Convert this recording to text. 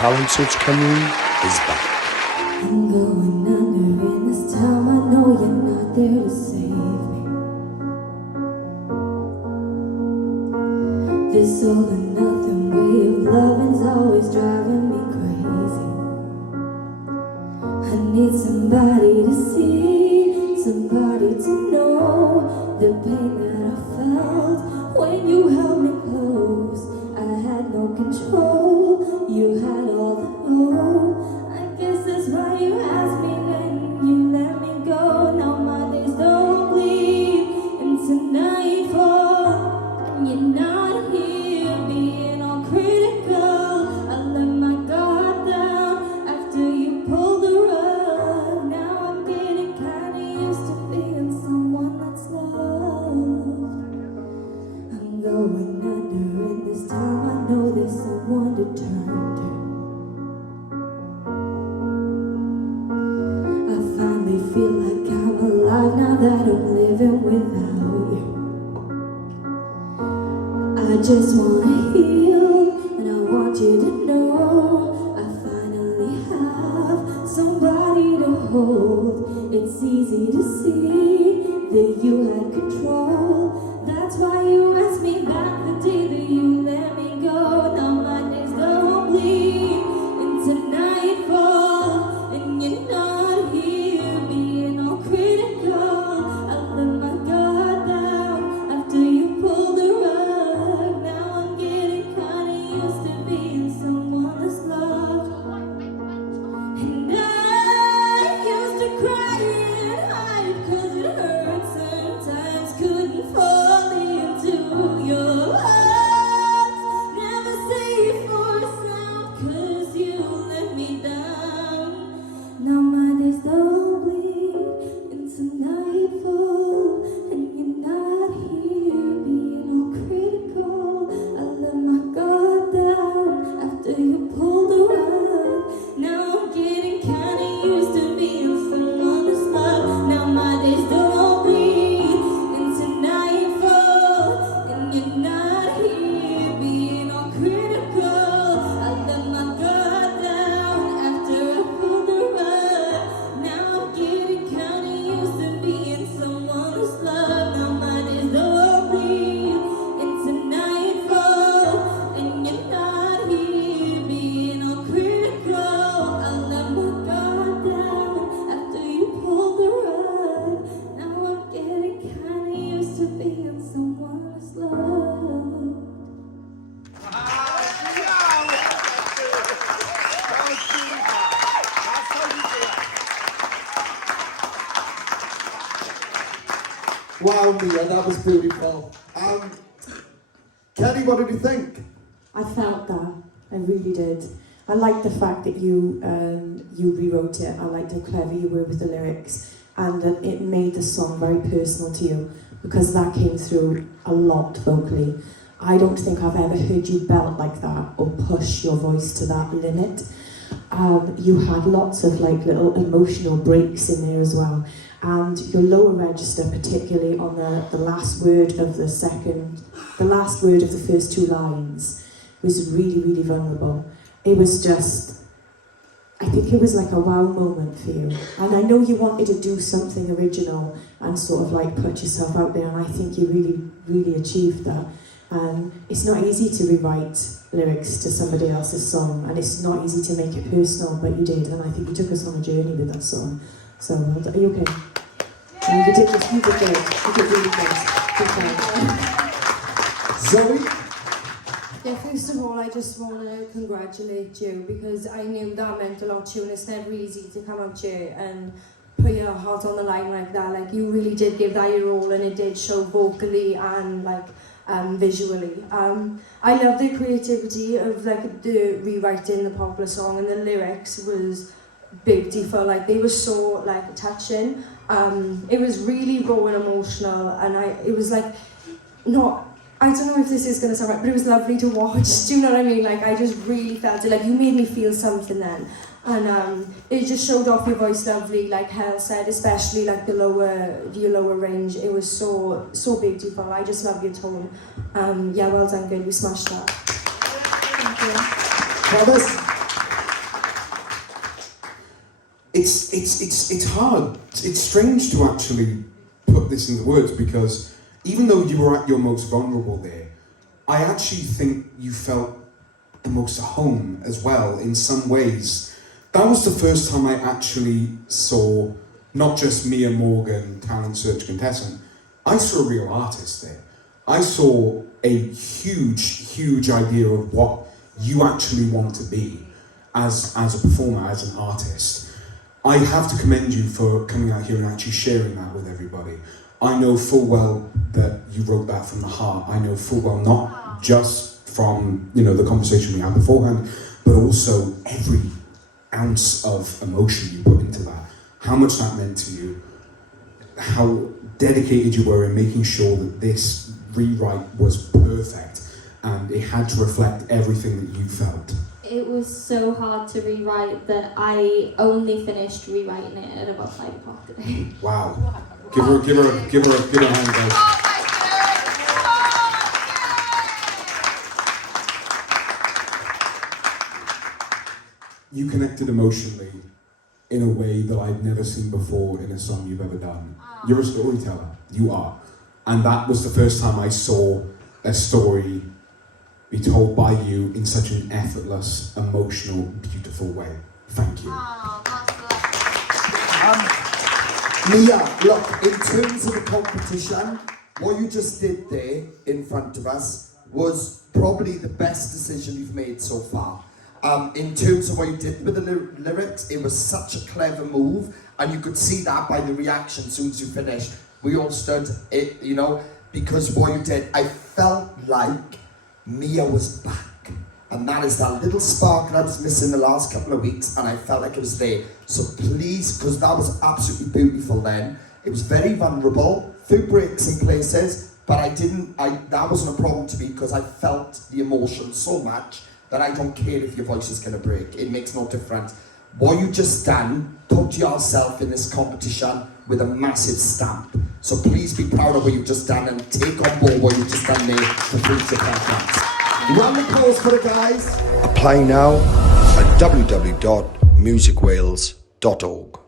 Talent Search Cameroon is back. I'm going under, and this time I know you're not there to save me. This all or nothing way of loving's always driving me crazy. I need somebody to see, somebody to know the pain that I felt when you held me close. I had no control, you had all the hope. I guess that's why you asked me then you let me go. Now my days don't bleed into nightfall, and you're not here being all critical. I let my guard down after you pulled the rug. Now I'm getting kinda used to being someone that's loved. I'm going under, and this time I know there's someone to turn to. I finally feel like I'm alive now that I'm living without you. I just wanna heal, and I want you to know I finally have somebody to hold. It's easy to see that you had control. That's why you asked me back the day that you let me go. Now my days don't bleed into nightfall, and you're not here being all critical. I let my guard down after you pulled the rug. Now I'm getting kinda used to being someone that's loved. And I used to cry and hide 'cause it hurt sometimes. Couldn't fall into your arms. Never say it for a sound 'cause you let me down. Now my days don't bleed into nightfall, and you're not here being all critical. I let my guard down after you pulled the rug. Now I'm getting kinda used to being someone that's loved. Now my days don't bleed into nightfall, and you're not here being all critical. I let my guard down after I pulled the rug. Now I'm getting kinda used to being someone that's loved. Now my days don't bleed into nightfall, and you're not here being all critical. I let my guard down after you pulled the rug. Now I'm getting kinda used to being someone that's loved. Wow, Mia, that was beautiful. Kelly, what did you think? I felt that. I really did. I liked the fact that you rewrote it. I liked how clever you were with the lyrics, and that it made the song very personal to you, because that came through a lot vocally. I don't think I've ever heard you belt like that or push your voice to that limit. You had lots of like little emotional breaks in there as well. And your lower register, particularly on the last word of the first two lines, was really, really vulnerable. It was just, I think it was like a wow moment for you. And I know you wanted to do something original and sort of like put yourself out there, and I think you really, really achieved that. It's not easy to rewrite lyrics to somebody else's song, and it's not easy to make it personal, but you did, and I think you took us on a journey with that song. So, are you okay? And you did good. You did really good. Good job. Zoe? Yeah, first of all, I just want to congratulate you, because I knew that meant a lot to you, and it's never easy to come out here and put your heart on the line like that. Like, you really did give that your all, and it did show vocally and like visually. I love the creativity of like the rewriting the popular song, and the lyrics was beautiful. Like, they were so like touching. It was really raw and emotional, and it was like not. I don't know if this is going to sound right, but it was lovely to watch. Do you know what I mean? Like, I just really felt it. Like, you made me feel something then. And it just showed off your voice lovely, like Hel said, especially like your lower range. It was so beautiful. I just love your tone. Yeah, well done, good. We smashed that. Thank you. Thomas? It's hard. It's strange to actually put this into words, because even though you were at your most vulnerable there, I actually think you felt the most at home as well in some ways. That was the first time I actually saw not just Mia Morgan, talent search contestant. I saw a real artist there. I saw a huge idea of what you actually want to be as a performer, as an artist. I have to commend you for coming out here and actually sharing that with everybody. I know full well that you wrote that from the heart. I know full well not just from, you know, the conversation we had beforehand, but also every ounce of emotion you put into that. How much that meant to you, how dedicated you were in making sure that this rewrite was perfect and it had to reflect everything that you felt. It was so hard to rewrite that I only finished rewriting it at about 5 o'clock today. Wow. Give her a hand, guys. You connected emotionally in a way that I've never seen before in a song you've ever done. You're a storyteller. You are. And that was the first time I saw a story be told by you in such an effortless, emotional, beautiful way. Thank you. Mia, look, in terms of the competition, what you just did there in front of us was probably the best decision you've made so far. In terms of what you did with the lyrics, it was such a clever move, and you could see that by the reaction as soon as you finished. We all stood, you know, because what you did, I felt like Mia was back. And that is that little spark that was missing the last couple of weeks, and I felt like it was there. So please, because that was absolutely beautiful then. It was very vulnerable, few breaks in places, but that wasn't a problem to me because I felt the emotion so much that I don't care if your voice is going to break. It makes no difference. What you just done, put yourself in this competition with a massive stamp. So please be proud of what you've just done and take on board what you've just done there for future platforms. Round of applause for the guys. Apply now at www.musicwales.org.